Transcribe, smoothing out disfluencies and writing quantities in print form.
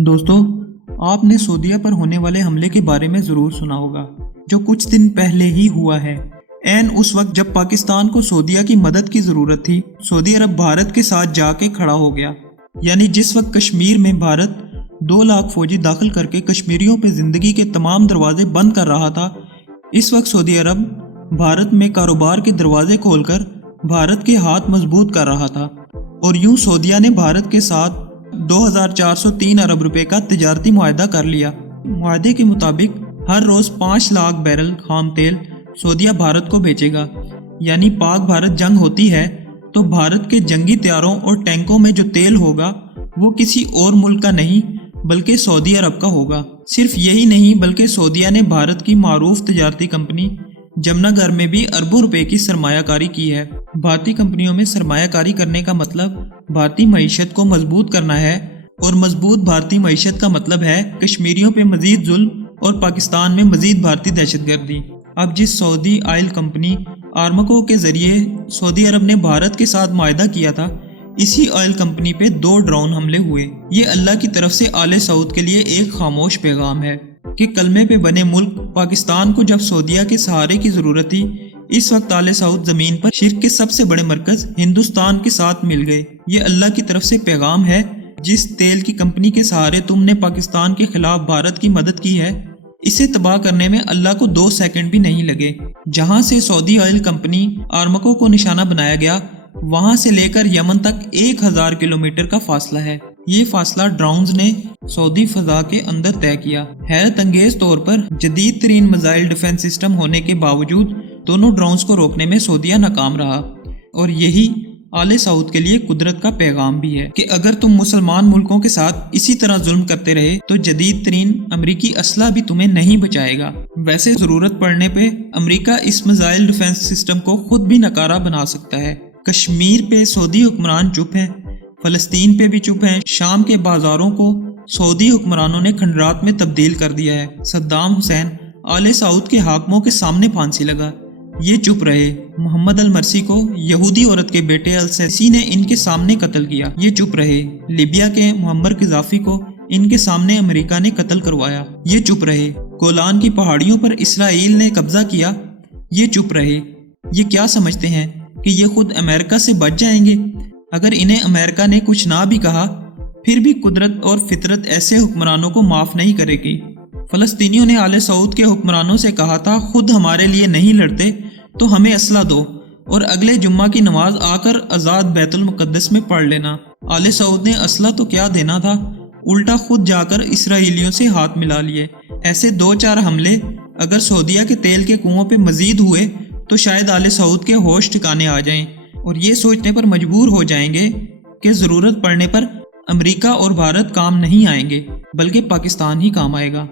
दोस्तों, आपने सऊदीया पर होने वाले हमले के बारे में ज़रूर सुना होगा, जो कुछ दिन पहले ही हुआ है। ऐन उस वक्त जब पाकिस्तान को सऊदीया की मदद की ज़रूरत थी, सऊदी अरब भारत के साथ जाके खड़ा हो गया। यानी जिस वक्त कश्मीर में भारत 2 लाख फौजी दाखिल करके कश्मीरियों पे ज़िंदगी के तमाम दरवाजे बंद कर रहा था, इस वक्त सऊदी अरब भारत में कारोबार के दरवाजे खोलकर भारत के हाथ मजबूत कर रहा था। और यूं सऊदीया ने भारत के साथ 2403 अरब रुपए का तिजारती मुआहदा कर लिया। मुआहदे के मुताबिक हर रोज़ 5 लाख बैरल खाम तेल सऊदीया भारत को बेचेगा। यानी पाक भारत जंग होती है तो भारत के जंगी तैयारों और टैंकों में जो तेल होगा वो किसी और मुल्क का नहीं बल्कि सऊदी अरब का होगा। सिर्फ यही नहीं बल्कि सऊदीया ने भारत की मारूफ तिजारती कंपनी जमनागर में भी अरबों रुपए की सरमायाकारी की है। भारतीय कंपनियों में सरमायाकारी करने का मतलब भारतीय मईशत को मजबूत करना है, और मजबूत भारतीय मईशत का मतलब है कश्मीरियों पे मजीद जुल्म और पाकिस्तान में मजीद भारतीय दहशतगर्दी। अब जिस सऊदी ऑयल कंपनी आर्मको के जरिए सऊदी अरब ने भारत के साथ मुआहदा किया था, इसी ऑयल कंपनी पे 2 ड्रोन हमले हुए। ये अल्लाह की तरफ से आले सऊद के लिए एक खामोश पैगाम है कि कलमे पे बने मुल्क पाकिस्तान को जब सऊदीया के सहारे की ज़रूरत थी, इस वक्त आले सऊद ज़मीन पर शिर्क के सबसे बड़े मरकज़ हिंदुस्तान के साथ मिल गए। ये अल्लाह की तरफ से पैगाम है, जिस तेल की कंपनी के सहारे तुमने पाकिस्तान के खिलाफ भारत की मदद की है, इसे तबाह करने में अल्लाह को 2 सेकंड भी नहीं लगे। जहां से सऊदी ऑयल कंपनी आर्मको को निशाना बनाया गया, वहां से लेकर यमन तक 1000 किलोमीटर का फासला है। ये फासला ड्रोन्स ने सऊदी फजा के अंदर तय किया। हैरत अंगेज तौर पर जदीद तरीन मिसाइल डिफेंस सिस्टम होने के बावजूद दोनों ड्रोन्स को रोकने में सऊदीया नाकाम रहा। और यही आले सऊद के लिए कुदरत का पैगाम भी है कि अगर तुम मुसलमान मुल्कों के साथ इसी तरह जुल्म करते रहे तो जदीद तरीन अमरीकी असला भी तुम्हें नहीं बचाएगा। वैसे ज़रूरत पड़ने पे अमरीका इस मिसाइल डिफेंस सिस्टम को खुद भी नकारा बना सकता है। कश्मीर पे सऊदी हुक्मरान चुप हैं, फ़लस्तीन पे भी चुप हैं, शाम के बाजारों को सऊदी हुक्मरानों ने खंडरात में तब्दील कर दिया है। सद्दाम हुसैन आले सऊद के हाकिमों के सामने फांसी लगा, ये चुप रहे। मोहम्मद अल मरसी को यहूदी औरत के बेटे अल सीसी ने इनके सामने कत्ल किया, ये चुप रहे। लीबिया के मुअम्मर कज़ाफ़ी को इनके सामने अमेरिका ने कत्ल करवाया, ये चुप रहे। गोलान की पहाड़ियों पर इसराइल ने कब्जा किया, ये चुप रहे। ये क्या समझते हैं कि ये खुद अमेरिका से बच जाएंगे? अगर इन्हें अमेरिका ने कुछ ना भी कहा, फिर भी कुदरत और फितरत ऐसे हुक्मरानों को माफ़ नहीं करेगी। फ़लस्तीनियों ने आले सऊद के हुक्मरानों से कहा था, खुद हमारे लिए नहीं लड़ते तो हमें असला दो और अगले जुम्मा की नमाज आकर आज़ाद बैतुल मुक़द्दस में पढ़ लेना। आले सऊद ने असला तो क्या देना था, उल्टा खुद जाकर इसराइलियों से हाथ मिला लिए। ऐसे 2-4 हमले अगर सऊदीया के तेल के कुओं पे मजीद हुए तो शायद आले सऊद के होश ठिकाने आ जाएं और ये सोचने पर मजबूर हो जाएंगे कि ज़रूरत पड़ने पर अमेरिका और भारत काम नहीं आएंगे बल्कि पाकिस्तान ही काम आएगा।